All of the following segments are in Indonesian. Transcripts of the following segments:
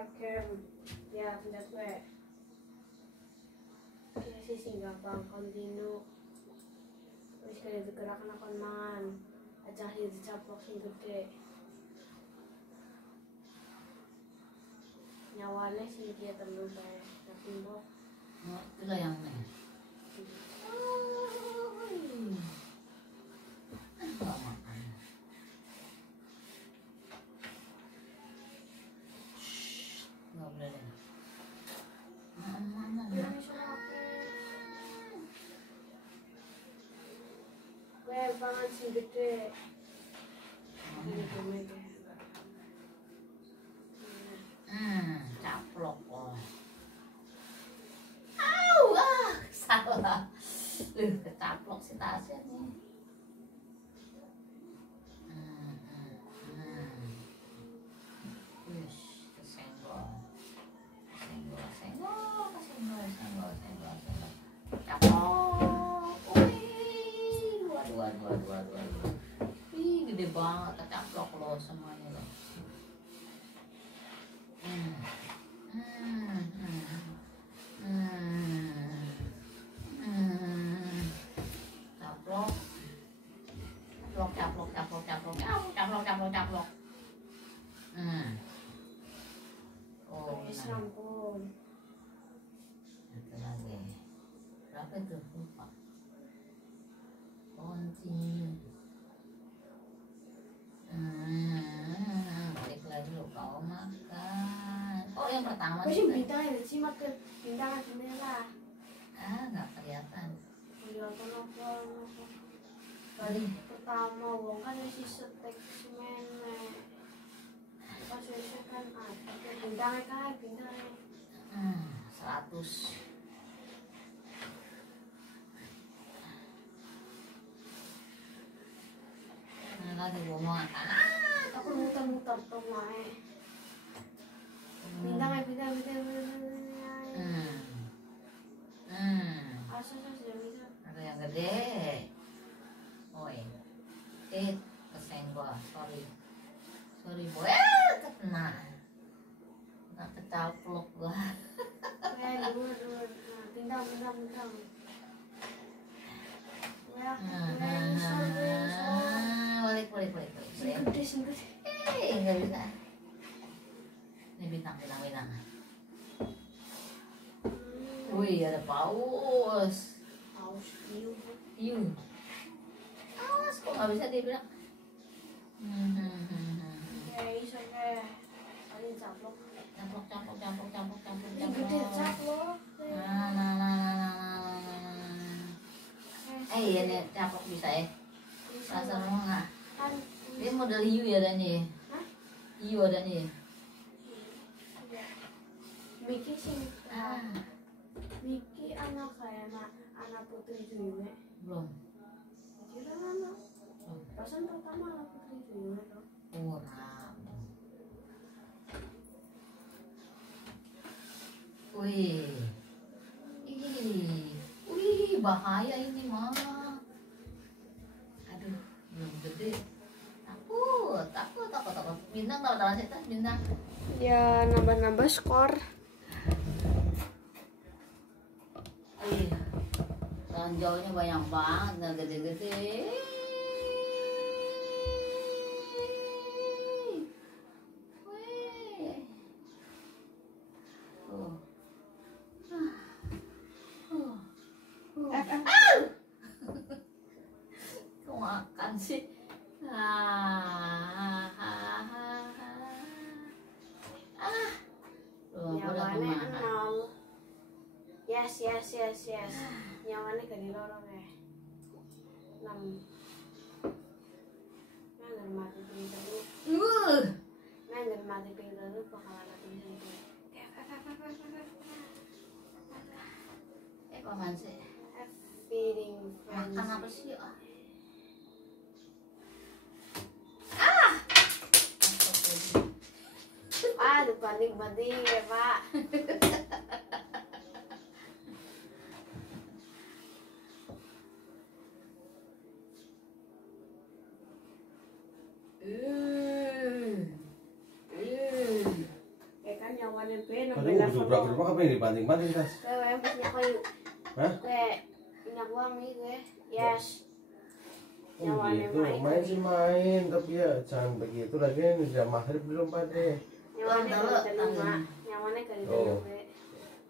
Hakem ya pencet gue ya sih gampang kontinu terus kayak gerakan akon mangan aja itu caplok sing gede nyawanya sih dia telu kayak tapi mbok itu lah yang nih banget sih gede caplok kok salah kecaplok si Tasya nih kesenggol caplok dua ih gede banget kecaplok lo semuanya lo caplok oh sampun itu lagi berapa itu lupa kunci balik lagi lo kau makan oh yang pertama sih bintang ada sih makan bintang jendela nggak kelihatan apa kali pertama wong kan isi setek semen pas saya kan ada bintangnya kan bintangnya 100 lagi ngomong aku muter-muter tuh mae bintangnya asal sudah bisa ada yang gede oi kesenggol sorry boy kena nggak kecaplok gua dua bintang balik gede nggak bisa ini bintang wih ada paus hiu awas kok nggak bisa dia bilang ya iso kayak paling caplok gede caplok iya nih caplok bisa ya rasa mau nggak kan dia model hiu ya adanya hiu adanya Miki sih Miki anak kayak anak putri Juyune belum kira anak pasan pertama anak putri Juyune tuh kurang wih bahaya ini mah aduh belum gede takut bintang tahu sih tas bintang ya nambah skor tonjolnya banyak banget nggak gede-gede kok makan sih nyawane 0 yes nyawane gak dilorong ya 6 mati pinter lu bakalan mati apaan sih feeding makan apa sih banding ya Pak kan nyawa nyawane be Aduh, gebrak-gebrak apa yang dibanting-banting tas? kowe yang punya kayu. Hah? Kowe minyak wangi kowe. Yes. Oh Nyawane gitu, mak main sih main, tapi ya jangan begitu lagi ini udah maghrib belum pada. Nyawane Tahu, kan tahu. mak. Nyawane kan Oh. kowe.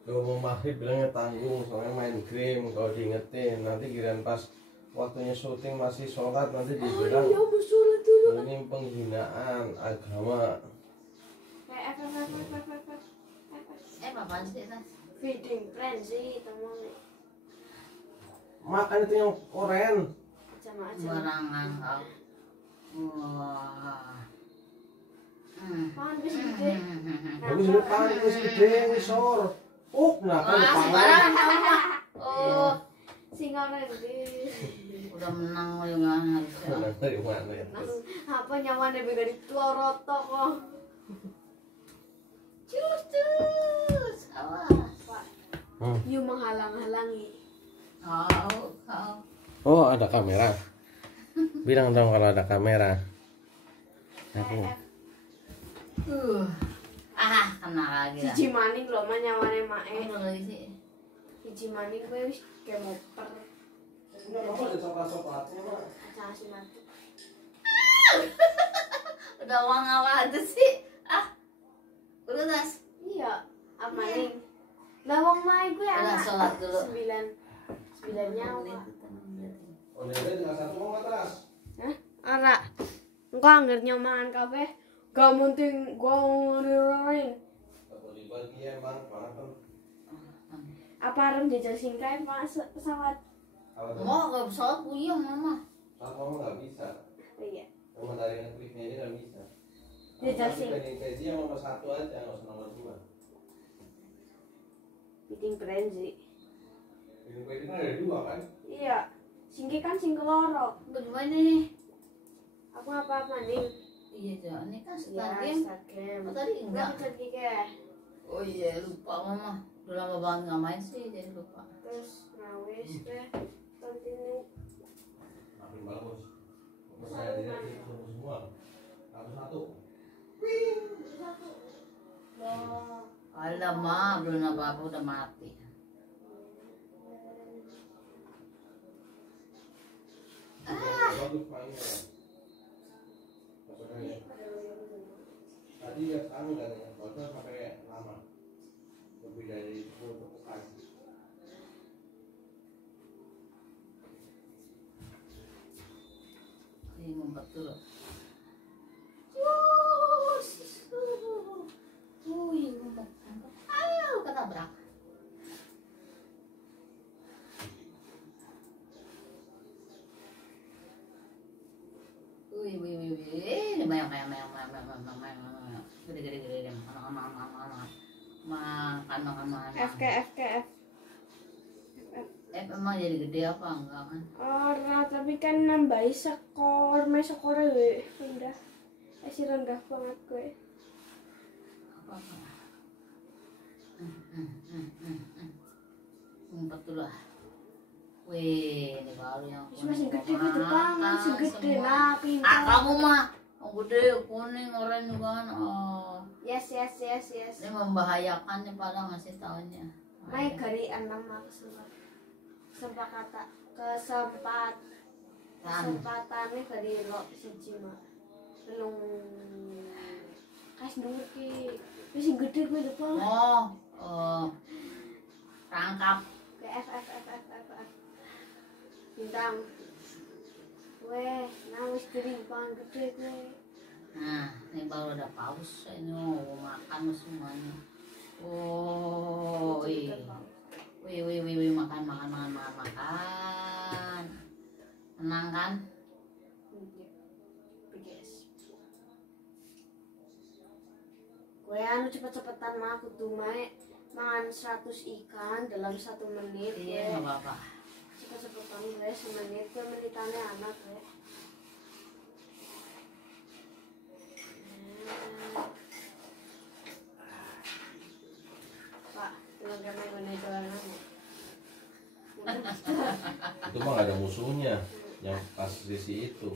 Kalau mau maghrib bilangnya tanggung, soalnya main game kalau diingetin nanti kirain pas waktunya syuting masih sholat nanti dibilang Iya, bersurat dulu. ini penghinaan agama. Apaan sih tas? Feeding frenzy temen. Makan itu yang oren. Sama aja. Barangan kau. Wah. Pan wis gede. Bagus ini pangan wis gede wis sor. Nah kan Wah, pangan. sembarangan kau mah. Oh, Sing ora gede. udah menang lo yang harusnya. Nah, dari mana ya? Apa nyawane beda di Tloroto kok. Cus, awas. Pak, Hmm. you menghalang-halangi. Kau. Oh ada kamera. Bilang dong kalau ada kamera. Aku. Kena lagi lah. Siji maning lho mah nyawane mae. Apa lagi sih? Siji maning kowe wis kemoper. Enggak mau ada coklat-coklatnya mah. Aja asih mati. Udah uang apa aja sih? Udah tas. Iya, apa maning? Lah wong mae gue Udah, anak sholat dulu. 9 nyawa. Oh ini tinggal satu mau atas. Hah? Ora. Engko anggar nyomangan kabeh. Gak mungkin gua nguririn. Beli bagi emang banget. Apa arem jajal singkai pesawat? Mau ke pesawat puyeng mama. Saat mama nggak bisa. Oh iya. Mama dari negerinya ini nggak bisa. Jajal sing. Pengen kayak dia nomor 1 aja, nggak usah nomor 2. Bikin frenzy. Ini kayak kan ada 2 kan? Iya. Singki kan sing keloro. Bagaimana nih? Aku apa-apa nih. Iya jangan ini kan Ya, start game. start game. Oh, tadi enggak. Pencet Kike. Oh iya lupa mama. Udah lama banget nggak main sih jadi lupa. Terus nawis deh. Continue. Makin bagus. Saya tidak semua. Satu-satu. Loh. Alamak belum apa-apa udah mati. Bagus mainnya. Tadi ya sekarang udah nih, kalau sampai lama. Lebih dari 10 kali. Ini ngumpet dulu. Ngumpet. Ayo ketabrak. Wih, banyak. Gede. Makan. FKF. Emang jadi gede apa enggak kan? Ora, tapi kan nambahi skor, skore we rendah. Masih rendah banget gue. Apa? Ngumpet dulu lah. Wih, ini baru yang Masih kuning. gede gitu kan, masih gede Semua. lah pintar. Kamu mah yang gede, kuning, oranye kan. Oh, Yes. ini membahayakan nih pada ngasih tahunya. Mai gari 6 kesempatannya gari lo siji mak. Belum kas dhuwur ki. Wis sing gede gue lupa. Rangkap. Ke F. Bintang. Weh, nah wis gede banget gede gue. Nah, ini baru ada paus. Ini mau makan semuanya. Oh, wih, makan. Tenang kan? Gue anu cepet-cepetan mah kudu mae mangan 100 ikan dalam 1 menit. Iya, nggak apa-apa. Cepet-cepetan gue semenit, gue menitannya anak gue. Pak, tenaga main gue jalanan. Itu mah gak ada musuhnya. Yang pas sisi itu.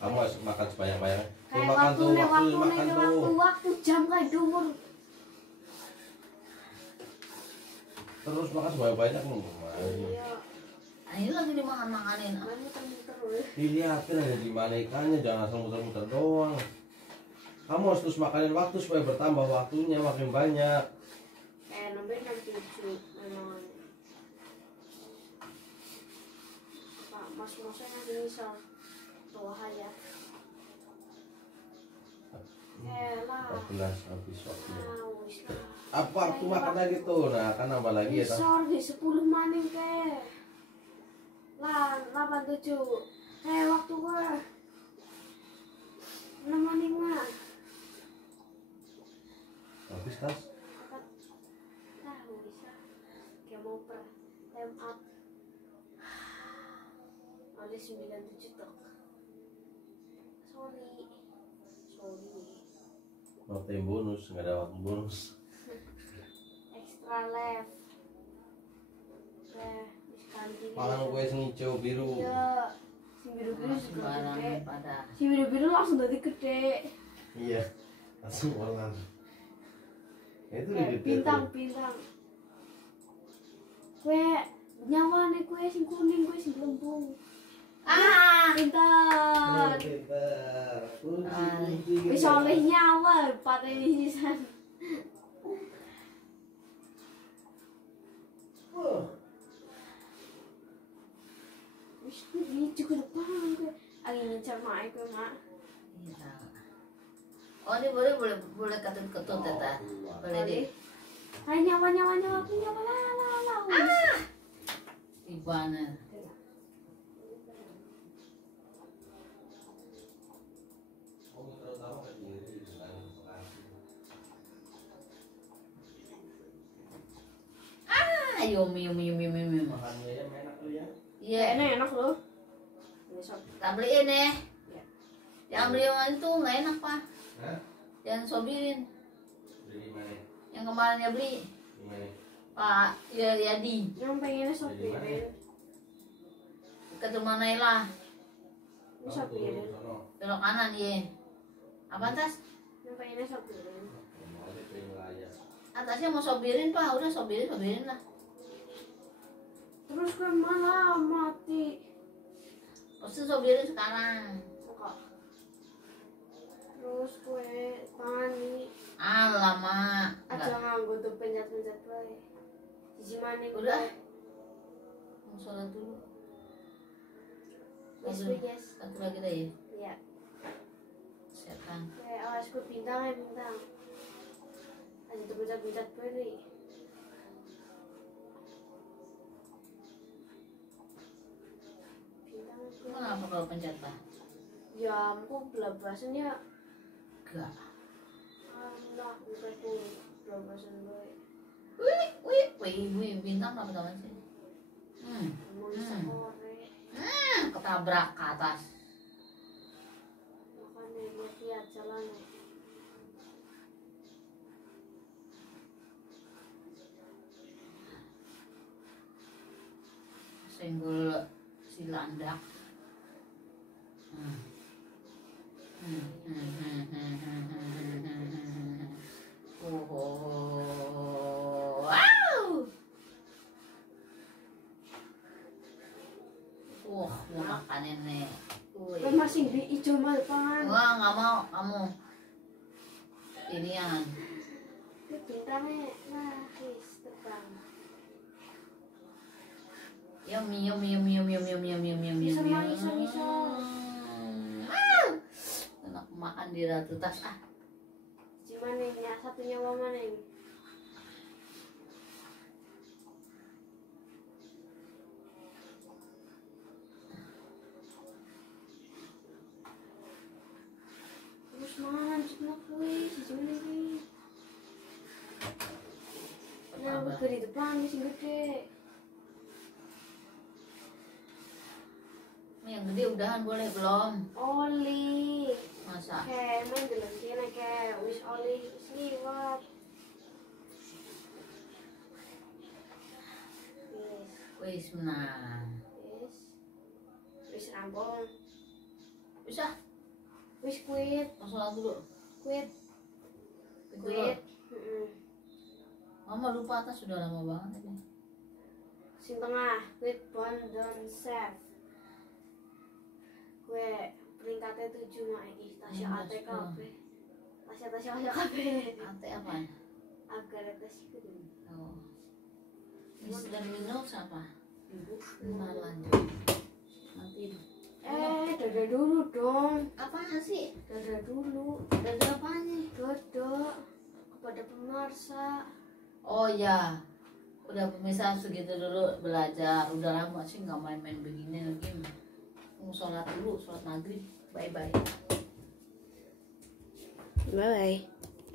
Kamu harus makan sebanyak-banyaknya. Tuh Kayak makan tuh, waktu makan tuh. jam kayak dhuwur. terus makan banyak nih. Iya. Ah, ini lagi dimakan-makanin. Main muter-muter loh. Dilihatin ada di mana ikannya, jangan asal muter-muter doang. Kamu harus terus makanin waktu supaya bertambah waktunya makin banyak. Nomor 67 memang. Pak mas-masnya nanti misal tuh aja. Lah. 14 habis waktu. Wis lah. Apa waktu makan lagi tuh? Nah, kan nambah lagi ya, toh. Isor di 10 maning ke. Lah, 87. Waktu gue 6 maning mah. Habis tas. Nah, bisa. Kayak mau per time up. Ada 97 tok. Sorry. Waktu yang bonus, nggak ada waktu bonus. Extra left. Kantin. Pangan kue sing hijau biru. Iya. Si biru-biru Masih juga gede. barang pada. Si biru-biru langsung jadi gede. Iya, langsung olah. Itu udah Kayak gede tuh. bintang-bintang. Kue nyawane kue sing kuning, kue sing lembung. Pintar. Pintar. Wis oleh nyawa pateni sisan. Wis ini juga depan kue. Angin ngincar mak kue mak. Iya. Oh, ini boleh ketut-ketut ya, Ta? Boleh deh. Hai nyawa lah. Ibana. Yum. Makannya ya enak tuh ya. Iya, Enak loh. Ini sob. tak beliin ya. Iya. Yang beli yang itu nggak enak, Pak. Hah? Jangan sobirin. Beli di mana? Yang kemarin dia beli, Di mana? Pak Yadi. Yang pengennya sopirin. Dekat rumah Naila. Ini sopirin. Sono. Belok kanan, ya. Apa tas? Yang pengennya sopirin. Mau ada pengen raya. Atasnya mau sobirin, Pak. Udah sobirin lah. Terus kue malah mati. Mesti sobirin sekarang. Kok. Terus kue tani. Alamak. Aja nganggo tuh pencet-pencet wae. Siji maning. Udah. Mau sholat dulu. Yes. Satu lagi deh ya. Iya. Setan. Kue awas kue bintang. Aja tuh pencet-pencet wae nih. Bintang kue. Kenapa kalau pencet, Pak? Ya, aku belabasan ya. Gak. Allah, bukan aku belabasan wae. Wih, bintang apa tahu sih? Mau sore. Ketabrak ke atas. Makanya lihat jalan. Senggol si landak. Oh, wow. Mau makan ini. Kue masih di hijau malpan. Wah, nggak mau kamu. Inian. Kue bintangnya, nah, wis terbang. Yummy. Bisa, bisa. Enak makan di ratu tas ah. Gimana ini? Satunya mana ini? Terus mana? Cuma kue, gimana ini? Nah, aku di depan masih gede. Yang gede udahan boleh belum? Oli. Masa? Kayak main dalam sini kayak wis oli sliwat. Wis menang. Wis rampung. Bisa? Wis quit. Langsung dulu. Quit. Quit. Heeh. Mama lupa atas sudah lama banget ini. Sing tengah, Quit Bon Don't Save. Gue peringkatnya 7 mah iki Tasya ATK. Tasya KB. Ate apa? Agar atas itu. Oh. Miss dan Mino siapa? Ntar lanjut. Nanti. Dada dulu dong. Apa sih? Dada dulu. Dada apanya? Dada kepada pemirsa. Oh ya. Udah pemirsa segitu dulu belajar. Udah lama sih nggak main-main begini lagi. Mau sholat dulu, sholat maghrib. Bye bye. Bye.